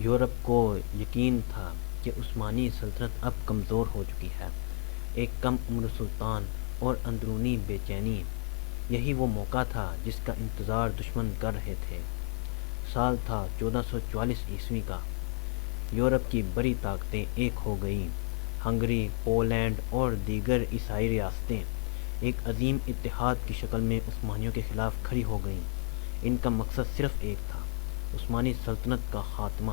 Europe کو یقین تھا کہ عثمانی سلطنت اب کمزور ہو چکی ہے۔ ایک کم عمر سلطان اور اندرونی بے چینی، یہی وہ موقع تھا جس کا انتظار دشمن کر رہے تھے۔ سال تھا 1444 کا۔ یورپ کی بڑی طاقتیں ایک ہو گئیں۔ ہنگری، پولینڈ اور دیگر عیسائی ریاستیں ایک عظیم اتحاد کی شکل میں عثمانیوں کے خلاف کھڑی ہو گئیں۔ ان کا مقصد صرف ایک تھا، عثمانی سلطنت کا خاتمہ۔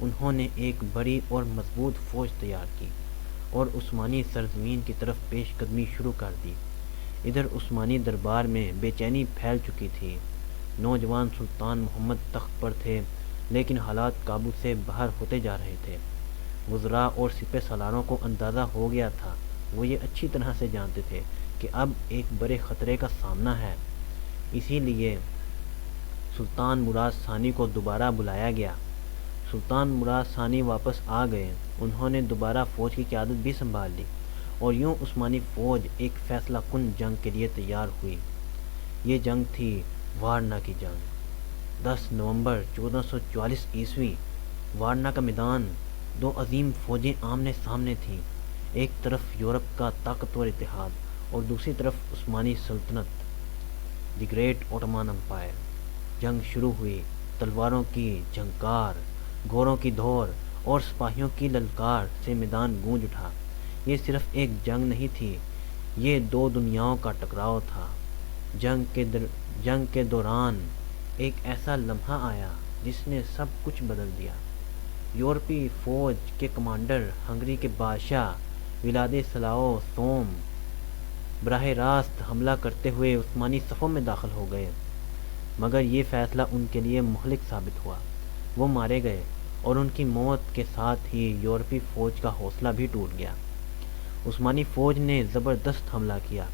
انہوں نے ایک بڑی اور مضبوط فوج تیار کی اور عثمانی سرزمین کی طرف پیش قدمی شروع کر دی۔ ادھر عثمانی دربار میں بے چینی پھیل چکی تھی۔ نوجوان سلطان محمد تخت پر تھے، لیکن حالات قابو سے باہر ہوتے جا رہے تھے۔ وزراء اور سپہ سالاروں کو اندازہ ہو گیا تھا، وہ یہ اچھی طرح سے جانتے تھے کہ اب ایک بڑے خطرے کا سامنا ہے۔ اسی لیے سلطان مراد ثانی کو دوبارہ بلایا گیا۔ سلطان مراد ثانی واپس آ گئے۔ انہوں نے دوبارہ فوج کی قیادت بھی سنبھال لی اور یوں عثمانی فوج ایک فیصلہ کن جنگ کے لیے تیار ہوئی۔ یہ جنگ تھی وارنا کی جنگ۔ 10 نومبر 1444 وارنا کا میدان۔ دو عظیم فوجیں آمنے سامنے تھیں، ایک طرف یورپ کا طاقتور اتحاد اور دوسری طرف عثمانی سلطنت، دی گریٹ اوٹومان امپائر۔ جنگ شروع ہوئی۔ تلواروں کی جھنکار، گھوڑوں کی دھوڑ اور سپاہیوں کی للکار سے میدان گونج اٹھا۔ یہ صرف ایک جنگ نہیں تھی، یہ دو دنیاؤں کا ٹکراؤ تھا۔ جنگ کے دوران ایک ایسا لمحہ آیا جس نے سب کچھ بدل دیا۔ یورپی فوج کے کمانڈر ہنگری کے بادشاہ ولادسلاؤ سوم براہ راست حملہ کرتے ہوئے عثمانی صفوں میں داخل ہو گئے، مگر یہ فیصلہ ان کے لیے مہلک ثابت ہوا۔ وہ مارے گئے اور ان کی موت کے ساتھ ہی یورپی فوج کا حوصلہ بھی ٹوٹ گیا۔ عثمانی فوج نے زبردست حملہ کیا،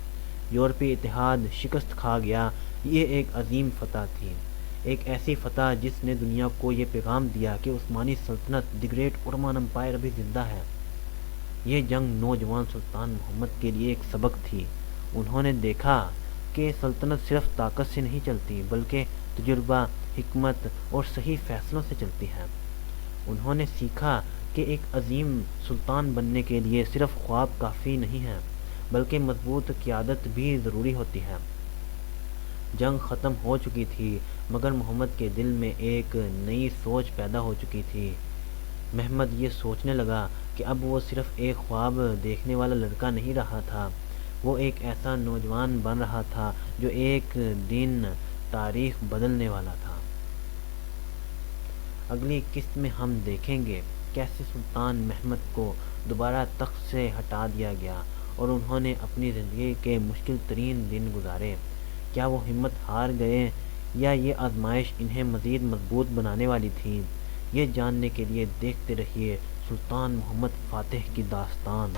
یورپی اتحاد شکست کھا گیا۔ یہ ایک عظیم فتح تھی، ایک ایسی فتح جس نے دنیا کو یہ پیغام دیا کہ عثمانی سلطنت، دی گریٹ اوٹومان امپائر ابھی زندہ ہے۔ یہ جنگ نوجوان سلطان محمد کے لیے ایک سبق تھی۔ انہوں نے دیکھا کہ سلطنت صرف طاقت سے نہیں چلتی، بلکہ تجربہ، حکمت اور صحیح فیصلوں سے چلتی ہے۔ انہوں نے سیکھا کہ ایک عظیم سلطان بننے کے لیے صرف خواب کافی نہیں ہے، بلکہ مضبوط قیادت بھی ضروری ہوتی ہے۔ جنگ ختم ہو چکی تھی، مگر محمد کے دل میں ایک نئی سوچ پیدا ہو چکی تھی۔ محمد یہ سوچنے لگا کہ اب وہ صرف ایک خواب دیکھنے والا لڑکا نہیں رہا تھا، وہ ایک ایسا نوجوان بن رہا تھا جو ایک دن تاریخ بدلنے والا تھا۔ اگلی قسط میں ہم دیکھیں گے کیسے سلطان محمد کو دوبارہ تخت سے ہٹا دیا گیا اور انہوں نے اپنی زندگی کے مشکل ترین دن گزارے۔ کیا وہ ہمت ہار گئے یا یہ آزمائش انہیں مزید مضبوط بنانے والی تھی؟ یہ جاننے کے لیے دیکھتے رہیے سلطان محمد فاتح کی داستان۔